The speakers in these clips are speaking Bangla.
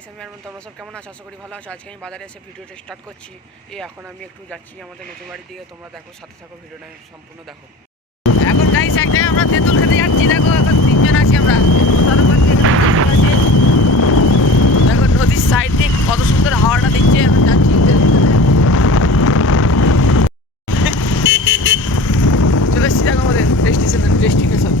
গাইস আমি আর তোমরা সব কেমন আছো? আশা করি ভালো আছো। আজকে আমি বাজারে এসে ভিডিওটা স্টার্ট করছি। এখন আমি একটু যাচ্ছি আমাদের নতুন বাড়ির দিকে। তোমরা দেখো, সাথে থাকো, ভিডিওটা সম্পূর্ণ দেখো। এখন গাইস এক জায়গায় আমরা তেঁতুল খেতে যাচ্ছি। দেখো এখন তিনজন আছি আমরা। দেখো নদীর সাইড দিয়ে কত সুন্দর হাওয়াটা দিচ্ছে। এখন যাচ্ছি চলে এসছি দেখো আমাদের ডেস্টিনেশন।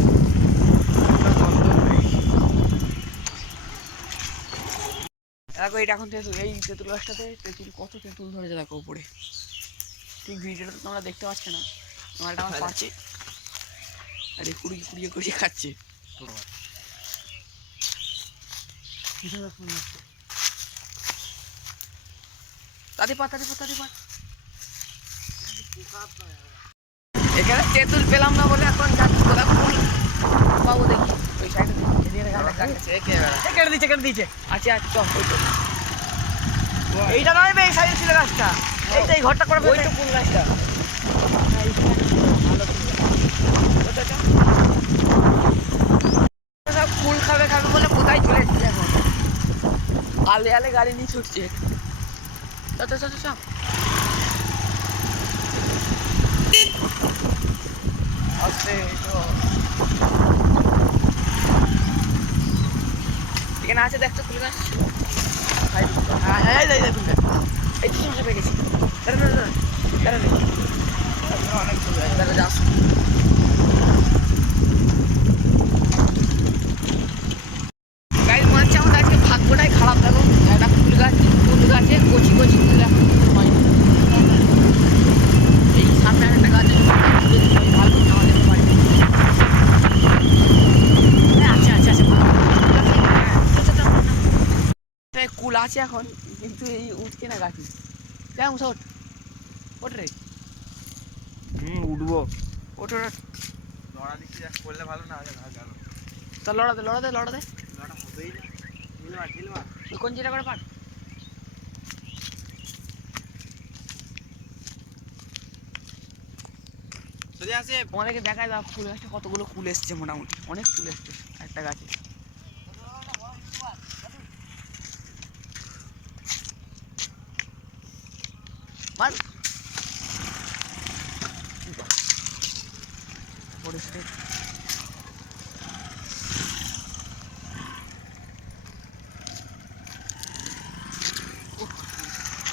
দেখো এটা এখন তেঁতুল, এই তেঁতুল গাছটাতে তেঁতুল, কত তেঁতুল ধরেছে দেখো উপরে। ঠিক ভিডিওটা তো তোমরা দেখতে পাচ্ছ না, আমার এটা আমার পাচ্ছে আর এই কুড়িয়ে কুড়িয়ে কুড়িয়ে খাচ্ছে। তাদের পাত এখানে তেঁতুল পেলাম না বলে এখন যাচ্ছি কোথাও ফুল পাবো দেখি। ওই সাইডে কেটে দিচ্ছে। আচ্ছা চল ওই তো এইটা নয় বে, এই সাইডে ছিল গাছটা। এইটা এই ঘরটা করে ওই তো ফুল গাছটা। সব ফুল খাবে বলে কোথায় চলে এসছে এখন। আলে আলে গাড়ি নিয়ে ছুটছে। আসছে এখানে আছে দেখছো ফুল গাছ। এই তো পেয়ে গেছি। অনেক ফুল গাছ দেখা যাস। গাছ মনে হচ্ছে আমাদের আজকে ভাগ্যটাই খারাপ। দেখো একটা ফুল গাছে কচি ফুল এখন হয়। এই সামনে একটা গাছ ভালো আমাদের বাড়ি কুল আছে এখন, কিন্তু এই উঠছে না গাছে। কেমন শোট ওঠ রে। উঠবো। ওঠ লড়া দিচ্ছি, করলে ভালো না হলে ভালো। তা লড়া দে লড়া হবেই না। কোন যেটা করে পাট তোমাদেরকে দেখায় দাও ফুল গাছটা কতগুলো কুল এসছে। মোটামুটি অনেক ফুল এসছে একটা গাছে।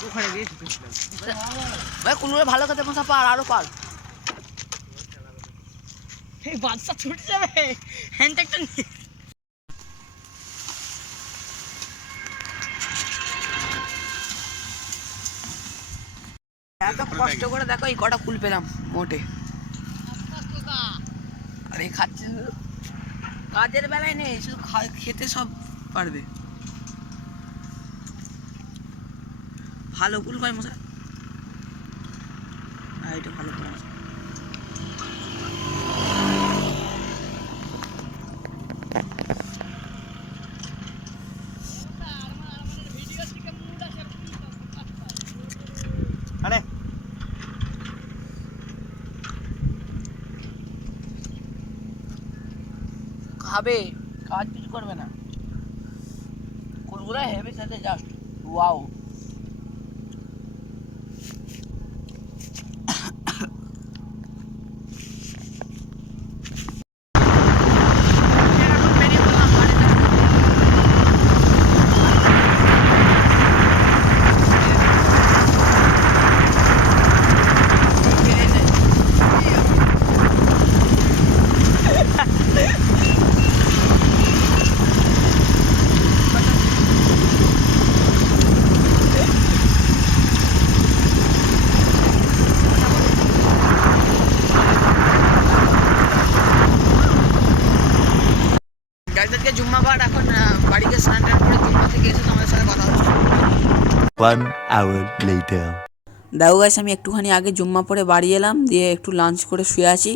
ওখানে গিয়ে ঢুকেছিলাম ভাই কুলুরে ভালো খেতে মশা পার আরো পার। এই বাচ্চা ছুটে যাবে হ্যান্ডটা নিয়ে। এত কষ্ট করে দেখো এই কটা কুল পেলাম মোটে। আর এই খাচ্ছে শুধু, কাজের বেলায় নেই, শুধু খেতে সব পারবে। ভালো কুল পাই মশা। এটা ভালো কুল আছে। খাবে, কাজ কিছু করবে না। কুলগুলো হেভি সাথে জাস্ট ওয়াও। গাইজদেরকে জুম্মাবার এখন বাড়িতে স্নান টান করে জুম্মা থেকে এসে তোমাদের সাথে কথা হচ্ছে। 1 hour later. দেখো গাইস আমি একটুখানি আগে জুম্মা পরে বাড়ি এলাম, দিয়ে একটু লাঞ্চ করে শুয়ে আছি।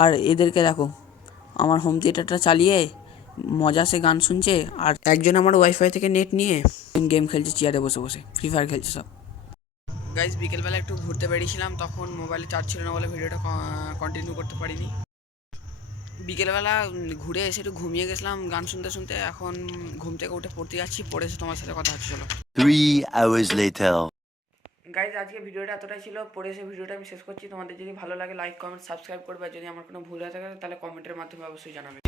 আর এদেরকে দেখো আমার হোম থিয়েটারটা চালিয়ে মজা সে গান শুনছে, আর একজন আমার ওয়াইফাই থেকে নেট নিয়ে গেম খেলছে চেয়ারে বসে বসে, ফ্রি ফায়ার খেলছে সব। গাইস বিকেলবেলা একটু ঘুরতে বেরিয়েছিলাম, তখন মোবাইলে চার্জ ছিল না বলে ভিডিওটা কন্টিনিউ করতে পারিনি। বিকেলবেলা ঘুরে এসে একটু ঘুমিয়ে গেছিলাম গান শুনতে শুনতে, এখন ঘুম থেকে উঠে পড়তে যাচ্ছি, পড়ে এসে তোমার সাথে কথা হচ্ছে। চলো 3 hours later. গাইজ, আজকে ভিডিওটা এতটাই ছিল। পরে এসে ভিডিওটা আমি শেষ করছি। তোমাদের যদি ভালো লাগে লাইক কমেন্ট সাবস্ক্রাইব করবে, আর যদি আমার কোনো ভুল হয়ে থাকে তাহলে কমেন্টের মাধ্যমে অবশ্যই জানাবে।